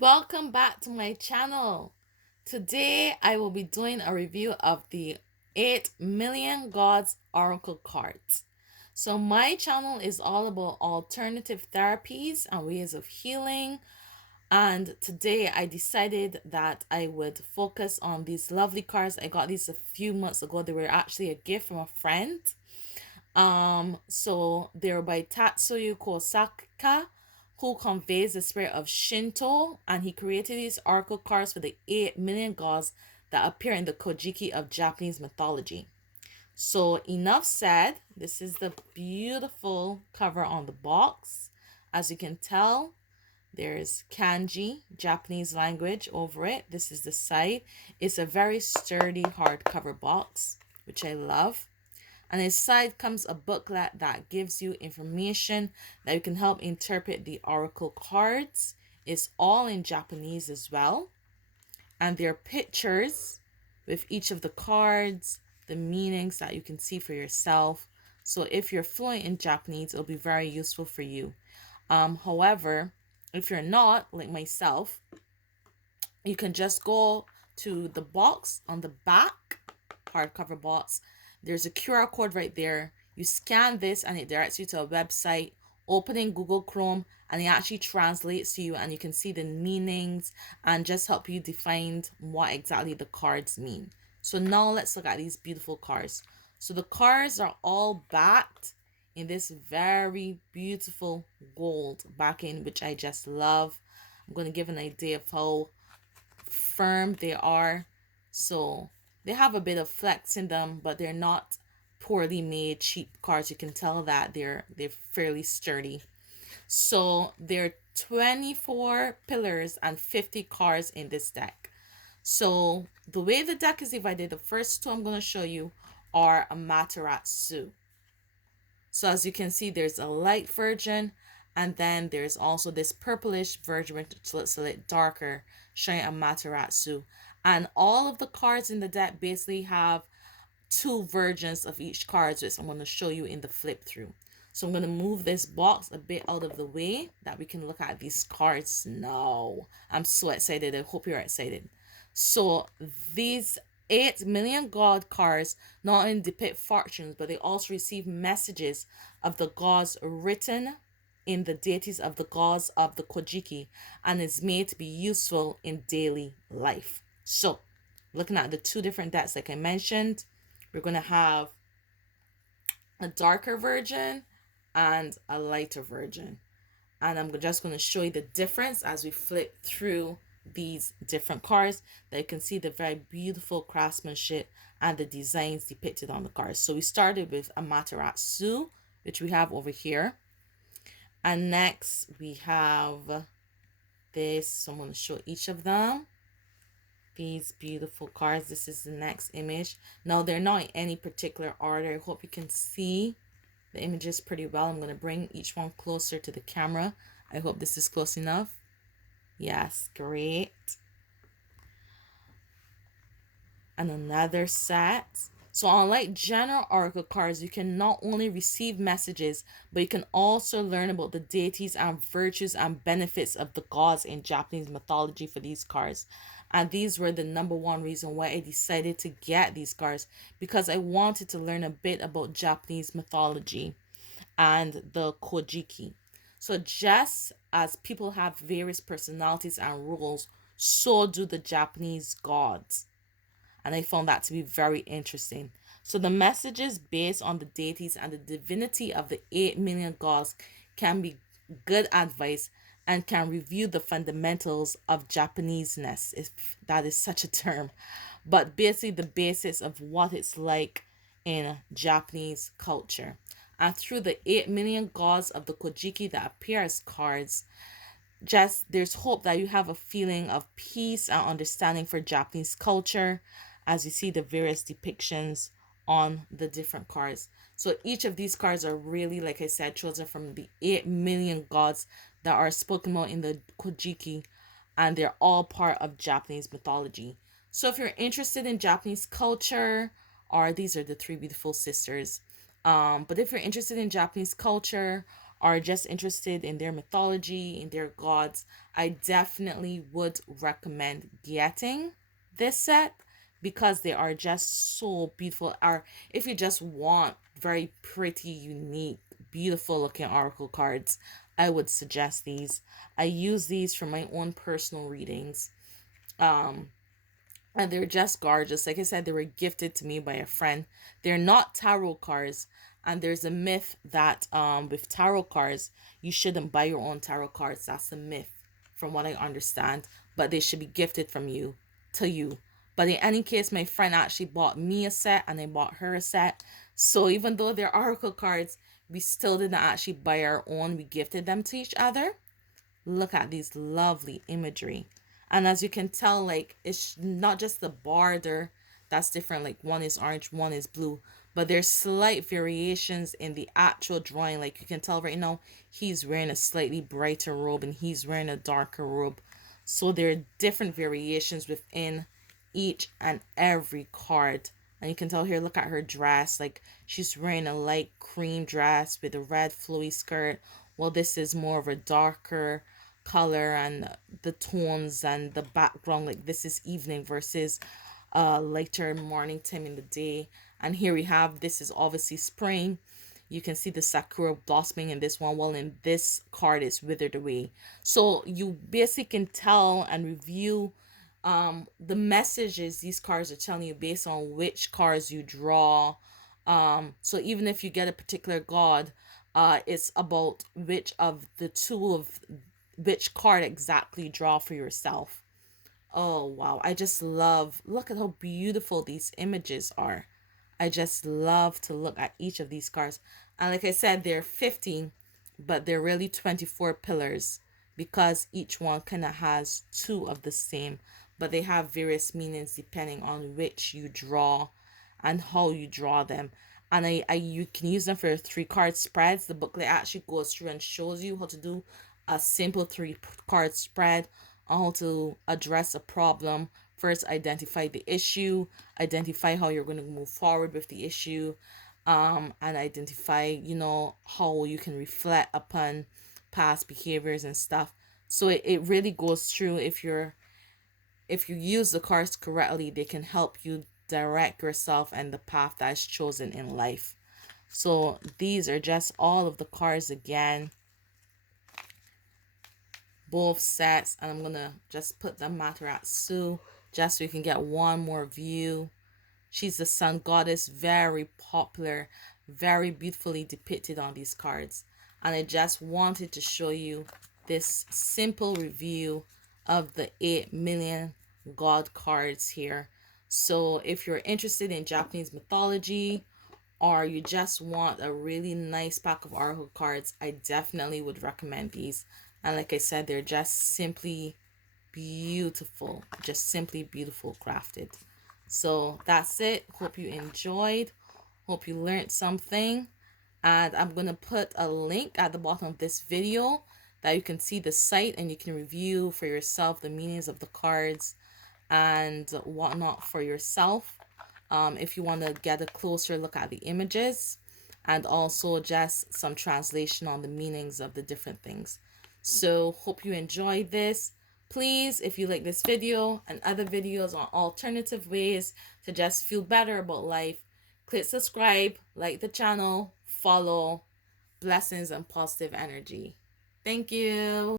Welcome back to my channel. Today I will be doing a review of the 8 Million Gods Oracle cards. So my channel is all about alternative therapies and ways of healing, and today I decided that I would focus on these lovely cards. I got these a few months ago. They were actually a gift from a friend. So they're by Tatsuya Kosaka, who conveys the spirit of Shinto, and he created these oracle cards for the 8 million gods that appear in the Kojiki of Japanese mythology. So enough said, this is the beautiful cover on the box. As you can tell, there's kanji, Japanese language, over it. This is the side. It's a very sturdy hardcover box, which I love. And inside comes a booklet that gives you information that you can help interpret the oracle cards. It's all in Japanese as well. And there are pictures with each of the cards, the meanings that you can see for yourself. So if you're fluent in Japanese, it'll be very useful for you. However, if you're not, like myself, you can just go to the box on the back, hardcover box. There's a QR code right there. You scan this and it directs you to a website. Open in Google Chrome and it actually translates to you, and you can see the meanings and just help you define what exactly the cards mean. So now let's look at these beautiful cards. So the cards are all backed in this very beautiful gold backing, which I just love. I'm going to give an idea of how firm they are. So they have a bit of flex in them, but they're not poorly made cheap cards. You can tell that they're fairly sturdy. So there are 24 pillars and 50 cards in this deck. So the way the deck is divided, the first two I'm going to show you are a Materatsu. So as you can see, there's a light version, and then there's also this purplish version which looks a little darker, showing a Materatsu. And all of the cards in the deck basically have two versions of each card, which I'm going to show you in the flip through. So I'm going to move this box a bit out of the way that we can look at these cards now. I'm so excited. I hope you're excited. So these 8 million god cards not only depict fortunes, but they also receive messages of the gods written in the deities of the gods of the Kojiki, and is made to be useful in daily life. So looking at the two different decks like I mentioned, we're going to have a darker version and a lighter version. And I'm just going to show you the difference as we flip through these different cards, that you can see the very beautiful craftsmanship and the designs depicted on the cards. So we started with Amaterasu, which we have over here. And next we have this. So I'm going to show each of them. These beautiful cards. This is the next image. Now they're not in any particular order. I hope you can see the images pretty well. I'm going to bring each one closer to the camera. I hope this is close enough. Yes, great. And another set. So unlike general oracle cards, you can not only receive messages, but you can also learn about the deities and virtues and benefits of the gods in Japanese mythology for these cards. And these were the number one reason why I decided to get these cards, because I wanted to learn a bit about Japanese mythology and the Kojiki. So just as people have various personalities and roles, so do the Japanese gods. And I found that to be very interesting. So the messages based on the deities and the divinity of the 8 million gods can be good advice and can review the fundamentals of Japaneseness, if that is such a term. But basically the basis of what it's like in Japanese culture. And through the 8 million gods of the Kojiki that appear as cards, just there's hope that you have a feeling of peace and understanding for Japanese culture as you see the various depictions on the different cards. So each of these cards are really, like I said, chosen from the 8 million gods that are spoken about in the Kojiki, and they're all part of Japanese mythology. So if you're interested in Japanese culture, or these are the three beautiful sisters. But if you're interested in Japanese culture, are just interested in their mythology, in their gods, I definitely would recommend getting this set because they are just so beautiful. Or if you just want very pretty, unique, beautiful looking oracle cards, I would suggest these. I use these for my own personal readings. Um, and they're just gorgeous. Like I said, they were gifted to me by a friend. They're not tarot cards, and there's a myth that with tarot cards you shouldn't buy your own tarot cards. That's the myth, from what I understand. But they should be gifted from you to you. But in any case, my friend actually bought me a set, and I bought her a set. So even though they're oracle cards, we still didn't actually buy our own. We gifted them to each other. Look at these lovely imagery. And as you can tell, like, it's not just the border that's different. Like, one is orange, one is blue, but there's slight variations in the actual drawing. Like, you can tell right now he's wearing a slightly brighter robe and he's wearing a darker robe. So there are different variations within each and every card. And you can tell here, look at her dress. Like, she's wearing a light cream dress with a red flowy skirt. Well, this is more of a darker color, and the tones and the background, like this is evening versus later morning time in the day. And here we have, this is obviously spring. You can see the sakura blossoming in this one, while in this card is withered away. So you basically can tell and review the messages these cards are telling you based on which cards you draw. So even if you get a particular god, it's about which of the two of which card exactly draw for yourself. Oh wow, I just love, look at how beautiful these images are. I just love to look at each of these cards. And like I said, they're 15, but they're really 24 pillars because each one kind of has two of the same, but they have various meanings depending on which you draw and how you draw them. And I you can use them for 3 card spreads. The booklet actually goes through and shows you how to do a simple 3 card spread on how to address a problem. First, identify the issue, identify how you're going to move forward with the issue, and identify, how you can reflect upon past behaviors and stuff. So it really goes through, if you use the cards correctly, they can help you direct yourself and the path that is chosen in life. So these are just all of the cards again, both sets, and I'm gonna just put the Materatsu just so you can get one more view. She's the sun goddess, very popular, very beautifully depicted on these cards. And I just wanted to show you this simple review of the 8 million god cards here. So if you're interested in Japanese mythology, or you just want a really nice pack of oracle cards, I definitely would recommend these. And like I said, they're just simply beautiful, just simply beautiful crafted. So that's it. Hope you enjoyed. Hope you learned something. And I'm going to put a link at the bottom of this video that you can see the site and you can review for yourself the meanings of the cards and whatnot for yourself. If you want to get a closer look at the images, and also just some translation on the meanings of the different things. So hope you enjoyed this. Please, if you like this video and other videos on alternative ways to just feel better about life, click subscribe, like the channel, follow. Blessings and positive energy. Thank you.